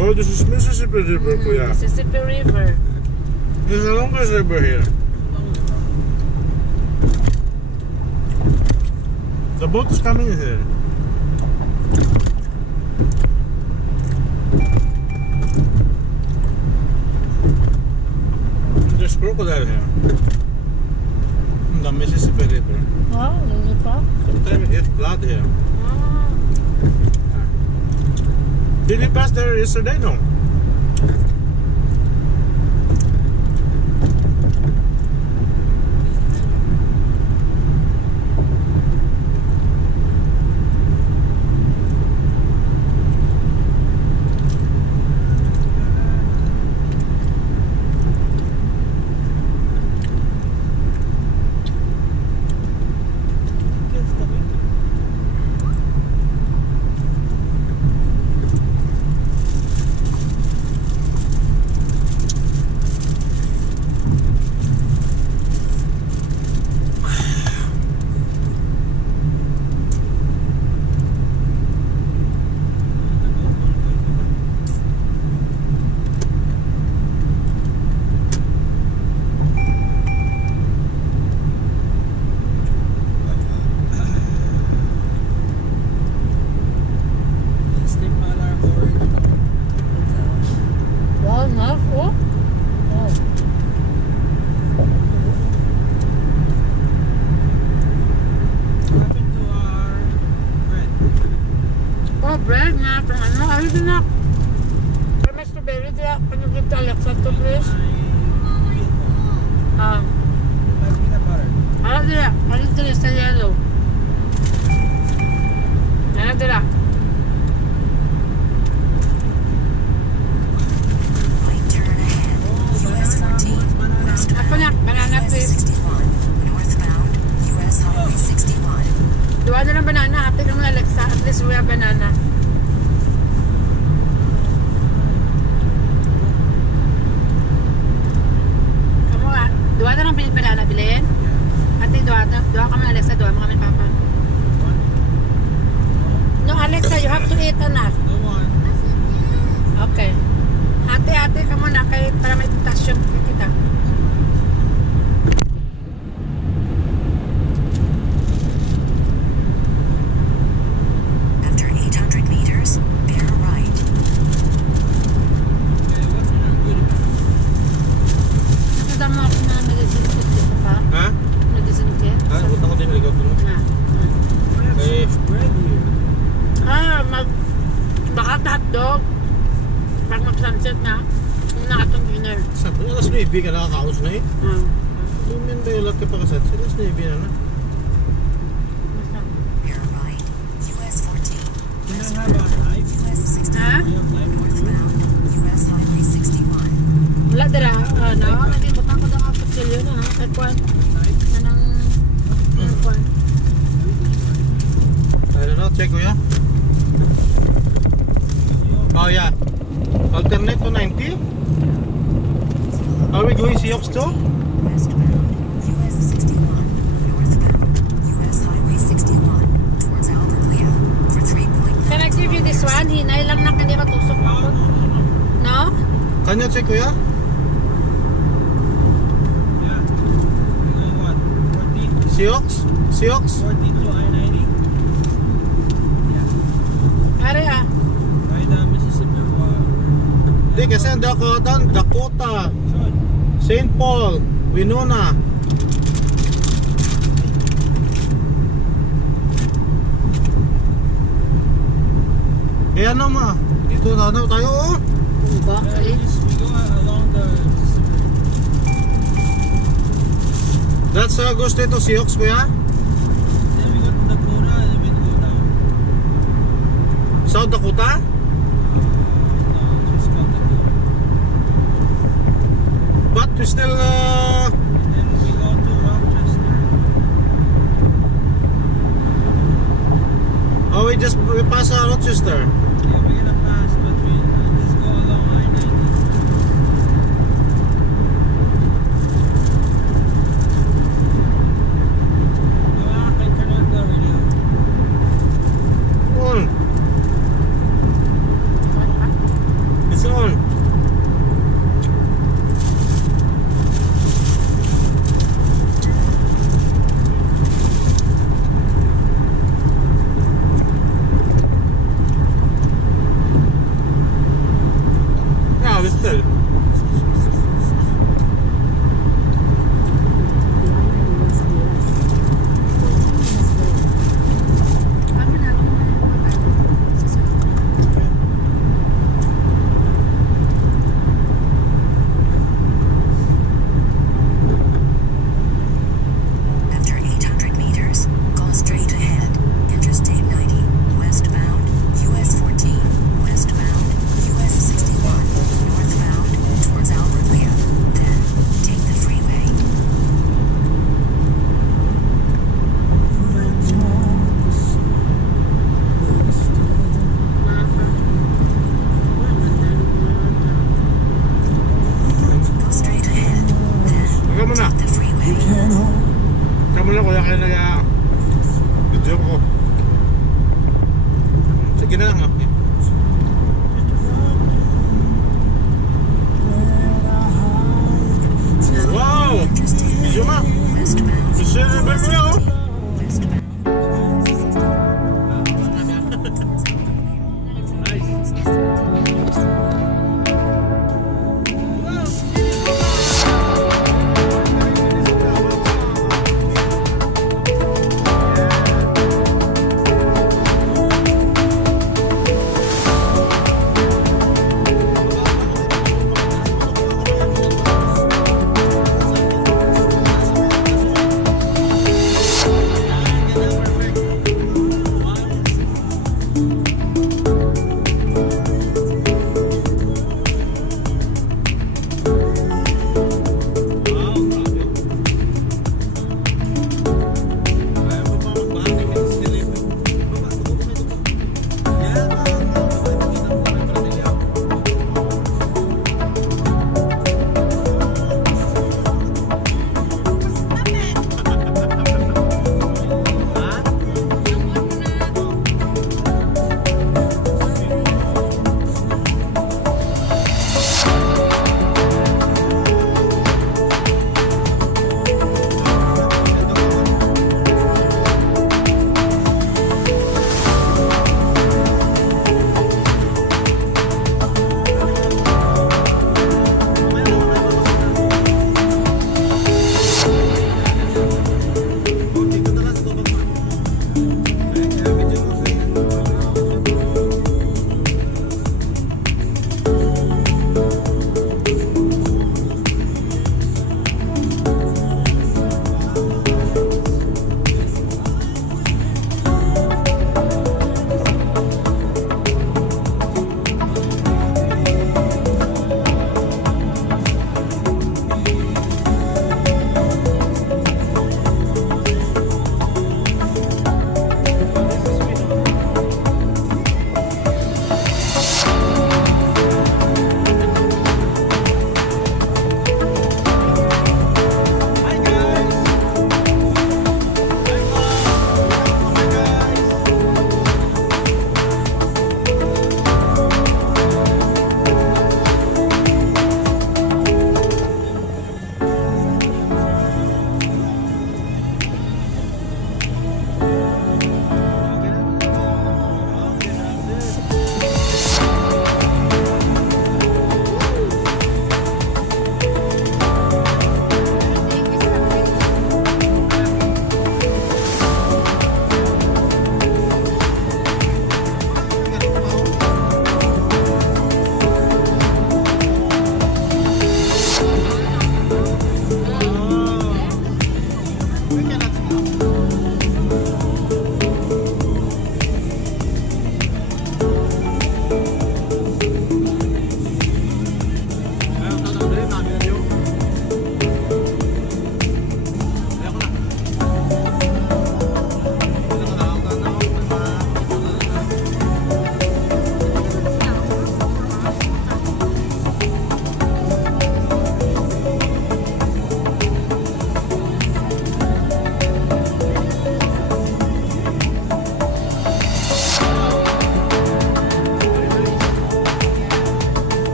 No, this is Mississippi River, Kuya. Mississippi River. This is the longest river here. The boat is coming here. There's crocodile here. The Mississippi River. Oh, hindi pa? Sometimes it flood here. Ah. Did you pass there yesterday? No. Bread na, ano, ayun din na. For my strawberry, can you give to Alexa to please? Ano din na, ano din na sa yellow. Ano din na. Ako na, banana please. Duwa na ng banana, hapit ng Alexa, at least we have banana. Dua na lang banana bilhin? Ate, dua kami Alexa, dua mo kami papa. No, Alexa, you have to eat enough. Okay. Ate, ka muna kay para may potassium kita. After 800 meters, bear right. Nakadama ako na medicine kit dito pa. Ha? Medicine kit. Buta ko din naligaw ko. Okay. Baka hotdog. Pag mag-sunset na, muna ka itong dinner. Sabi alas 9 ka nakakaos na eh. Lumin ba yung lahat ka pa kasunset? Alas 9 na na. Bear right. US 14. US 60. Ha? Northbound. US Highway 61. Wala dala, naging butang ko daw ako silyo na, airport. Nanang airport. I don't know, check ko ya. Oh yeah. Alternate to 90? Are we going Seahawks too? Westbound. US 61. Northbound. US Highway 61. Towards Alberglia. For 3.9. Can I give you this one? Hinay lang na hindi matusok ako. No? Can you check ko ya? Seahawks? Seahawks? 14 to I-90. Are ah. Right, Mississippi River. Di kasi ang Dakota, St. Paul, Winona. Kaya naman, dito na tayo oh. Bakit? We go along the That's goes to Seahawks kuya? then we go to Dakota and then we go down. South Dakota? No, just called Dakota. But we still And then we go to Rochester. oh we pass Rochester. Yeah, we're gonna pass, but we just go along I-90. I can turn on the radio. Is mo na. The freeway. Tama na kuya, kaya video ko. Sige na lang ha. Wow! Video ma! Westbound. Michelle, ba ko yun? Westbound.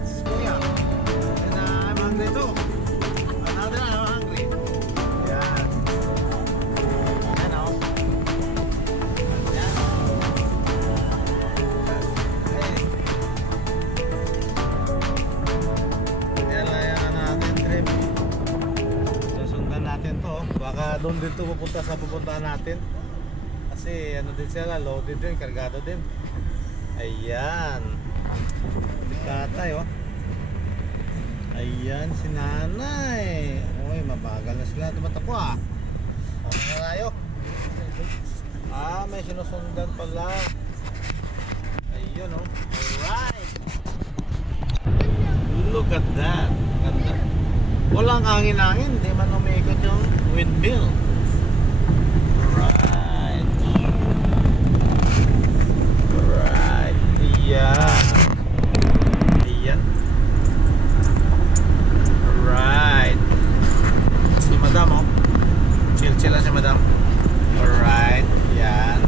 that's Kuya. And I'm hungry too. Another I'm hungry. Yan. Yan o. Yan o. Yan lang yan natin trip. Susundan natin to. Baka doon din to pupunta sa pupuntahan natin. Kasi ano din sila, loaded din, kargado din. Ayan. Tatay oh. Ayan si nanay. Uy, mabagal na sila tumatakbo ah. Okay na tayo. Ah, may sinusundan pala. Ayun oh. Alright. Look at that. Ganda. Walang hangin-hangin, hindi man umikot yung windmill. Alright. Alright. Yeah. Ayan. Alright. Si madam oh. Chill-chill lang si madam. Alright. Yan.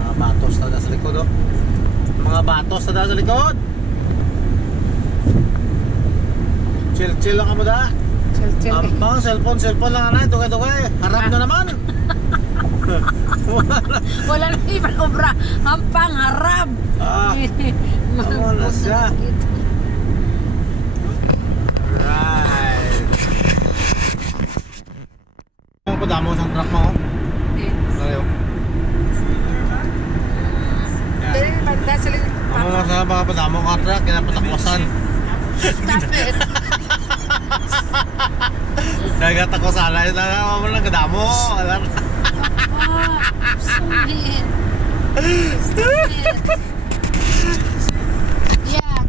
Mga batos na sa likod oh. Mga batos na sa likod. Chill-chill lang ka mo da. Chill. Ampang, cellphone lang na. Dugay-dugay. Harap na naman. Wala na ibang obra. Hampang, harap. Ah, ano na siya? Right. Ang padamo sa truck mo. Tayo. Dali, banda sila. Ano na sa mga padamo ka truck, kinapatakwasan. Stop it. Nagatakosan na. Ano mo lang kadamo. Alam. Stop it. Yeah.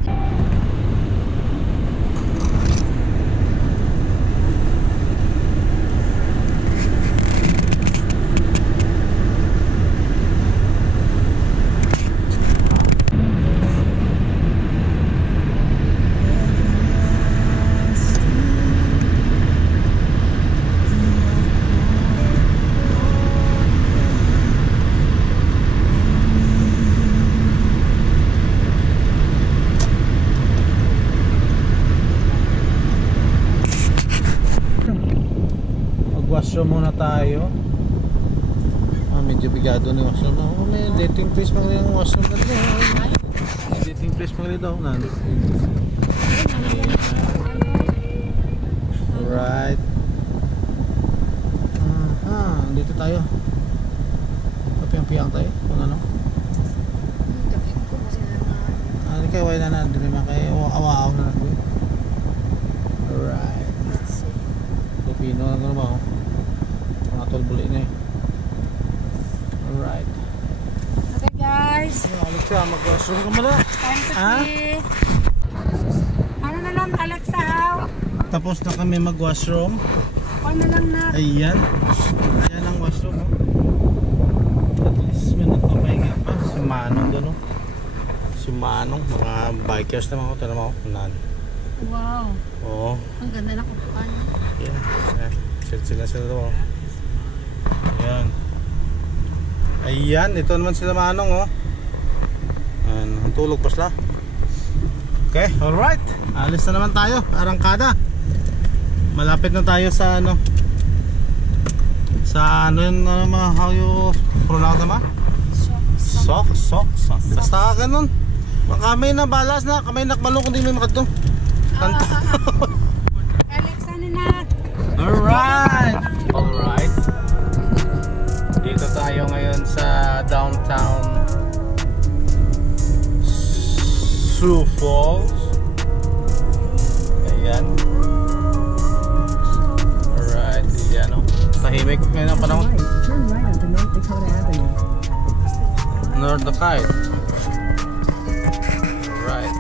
Washroom muna tayo. Ah, medyo bigado na yung washroom. Oh, may dating place pang yung washroom na rin. May dating place pang rin daw. Alright. Aha, dito tayo. Kapiyang-piyang tayo. Kung ano. Hindi kayo wala na. Hindi naman kayo awa-awa na nagawin. Alright. Pino lang ano ba oh? Mga tolbuli na eh. Alright. Okay guys. Alexa, mag-washroom ka muna. Time to Ah? pee. Ano na lang Alexa? Tapos na kami mag-washroom. Ano lang na? Ayan. Ayan ang washroom oh. At least may nagpapahinga pa. Si Manong doon oh. Si Manong. Mga bikers naman ako. Tala mo ako. Wow. Oo. Ang ganda ng upuan. Yeah. Sila daw. Ayan. Ayan, ito naman sila Manong oh. Ayan, ang tulog pa sila. Okay, alright. Alis na naman tayo, arangkada. Malapit na tayo sa ano. Sa ano yun, how you pronounce naman? Sok. Basta ka ganun. Kamay na balas na, kamay nakbalong kung di may makadto. Alexa na. Alright. Dito tayo ngayon sa downtown Sioux Falls. Ayan. Alright, ayan o. Tahimik ngayon ang panahon. Turn right onto North Dakota Avenue. North Dakota. Alright.